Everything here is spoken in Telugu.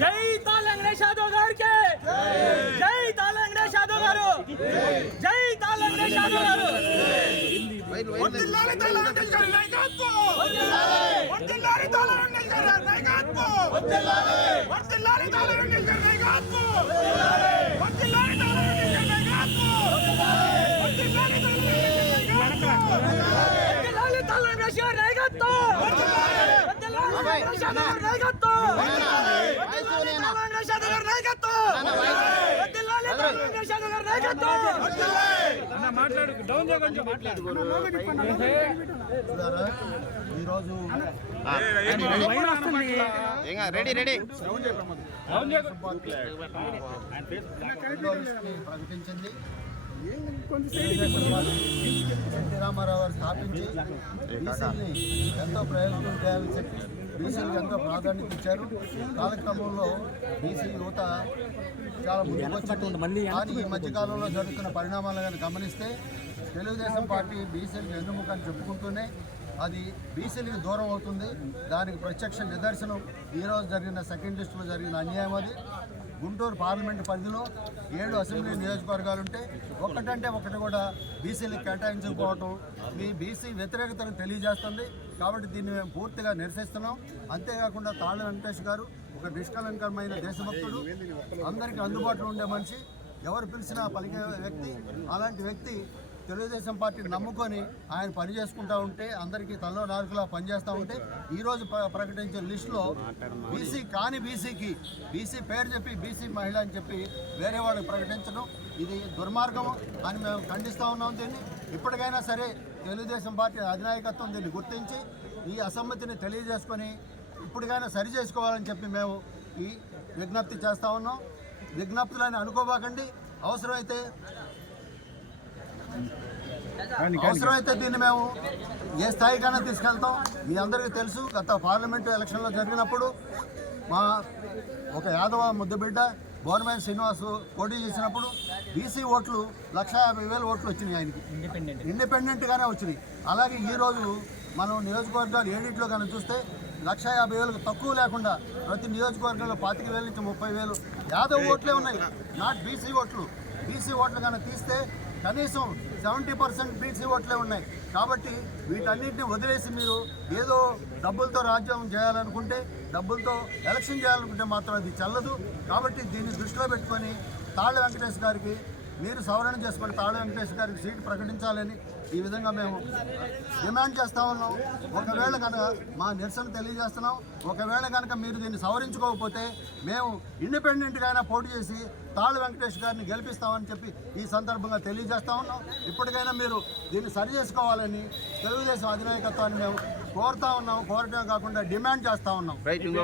జై తాళంగేష్ యాదవ్ గారికి! జై తాళంగేష్ యాదవ్ గారు! జై తాళంగేష్ యాదవ్ గారు! వర్దిల్లాలి మాట్లాడు. డౌన్ కొంచెం. మాట్లాడు ఈరోజు రెడీ రెడీ. ప్రకటించింది. రామారావు గారు స్థాపించి బీసీని ఎంతో ప్రయోజనం చేయాలని చెప్పి బీసీలకు ఎంతో ప్రాధాన్యత ఇచ్చారు. కాలక్రమంలో బీసీ యువత చాలా ముందుకు వచ్చింది. కానీ ఈ మధ్యకాలంలో జరుగుతున్న పరిణామాలను కనుక గమనిస్తే తెలుగుదేశం పార్టీ బీసీలకు ఎన్నుముఖని చెప్పుకుంటూనే అది బీసీలకు దూరం అవుతుంది. దానికి ప్రత్యక్ష నిదర్శనం. ఈరోజు జరిగిన సెకండ్ లిస్టులో జరిగిన అన్యాయం అది. గుంటూరు పార్లమెంటు పరిధిలో ఏడు అసెంబ్లీ నియోజకవర్గాలు ఉంటే ఒకటంటే ఒకటి కూడా బీసీలకు కేటాయించకపోవటం మీ బీసీ వ్యతిరేకతను తెలియజేస్తుంది. కాబట్టి దీన్ని మేము పూర్తిగా నిరసిస్తున్నాం. అంతేకాకుండా తాళ్ళ వెంకటేష్ గారు ఒక నిష్కలంకరమైన దేశభక్తుడు. అందరికీ అందుబాటులో ఉండే మనిషి. ఎవరు పిలిచినా పలికే వ్యక్తి అలాంటి వ్యక్తి తెలుగుదేశం పార్టీ నమ్ముకొని ఆయన పని చేసుకుంటా ఉంటే అందరికీ తల్లో నాలుగులా పనిచేస్తూ ఉంటే ఈరోజు ప్రకటించే ప్రకటించిన లిస్టులో బీసీ కాని బీసీకి బీసీ పేరు చెప్పి బీసీ మహిళ అని చెప్పి వేరే వాళ్ళకి ప్రకటించడం ఇది దుర్మార్గం అని మేము ఖండిస్తూ ఉన్నాం దీన్ని. ఇప్పటికైనా సరే తెలుగుదేశం పార్టీ అధినాయకత్వం దీన్ని గుర్తించి ఈ అసమ్మతిని తెలియజేసుకొని ఇప్పటికైనా సరి చేసుకోవాలని చెప్పి మేము ఈ విజ్ఞప్తి చేస్తూ ఉన్నాం. విజ్ఞప్తులని అనుకోబాకండి. అవసరమైతే అవసరమైతే దీన్ని మేము ఏ స్థాయికైనా తీసుకెళ్తాం. మీ అందరికీ తెలుసు గత పార్లమెంటు ఎలక్షన్లో జరిగినప్పుడు మా ఒక యాదవ ముద్దుబిడ్డ బోర్మేన్ శ్రీనివాస్ పోటీ చేసినప్పుడు బీసీ ఓట్లు లక్ష యాభై వేల ఓట్లు వచ్చినాయి ఆయనకి. ఇండిపెండెంట్ ఇండిపెండెంట్గానే వచ్చినాయి. అలాగే ఈరోజు మనం నియోజకవర్గాలు ఏడింట్లో కనుక చూస్తే లక్ష యాభై వేలకు తక్కువ లేకుండా ప్రతి నియోజకవర్గంలో పాతిక వేల నుంచి ముప్పై వేలు యాదవ్ ఓట్లే ఉన్నాయి. నాట్ బీసీ ఓట్లు. బీసీ ఓట్లు కనుక తీస్తే కనీసం సెవెంటీ పర్సెంట్ బీసీ ఓట్లే ఉన్నాయి. కాబట్టి వీటన్నిటిని వదిలేసి మీరు ఏదో డబ్బులతో రాజ్యం చేయాలనుకుంటే డబ్బులతో ఎలక్షన్ చేయాలనుకుంటే మాత్రం అది చల్లదు. కాబట్టి దీన్ని దృష్టిలో పెట్టుకొని తాళ్ళ వెంకటేష్ గారికి మీరు సవరణ చేసుకుని తాడు వెంకటేష్ గారికి సీటు ప్రకటించాలని ఈ విధంగా మేము డిమాండ్ చేస్తా ఉన్నాం. ఒకవేళ కనుక మా నిరసన తెలియజేస్తున్నాం. ఒకవేళ కనుక మీరు దీన్ని సవరించుకోకపోతే మేము ఇండిపెండెంట్గా అయినా పోటీ చేసి తాళ వెంకటేష్ గారిని గెలిపిస్తామని చెప్పి ఈ సందర్భంగా తెలియజేస్తా ఉన్నాం. ఇప్పటికైనా మీరు దీన్ని సరి చేసుకోవాలని తెలుగుదేశం అధినాయకత్వాన్ని మేము కోరుతా ఉన్నాం. కోరటమే కాకుండా డిమాండ్ చేస్తూ ఉన్నాం.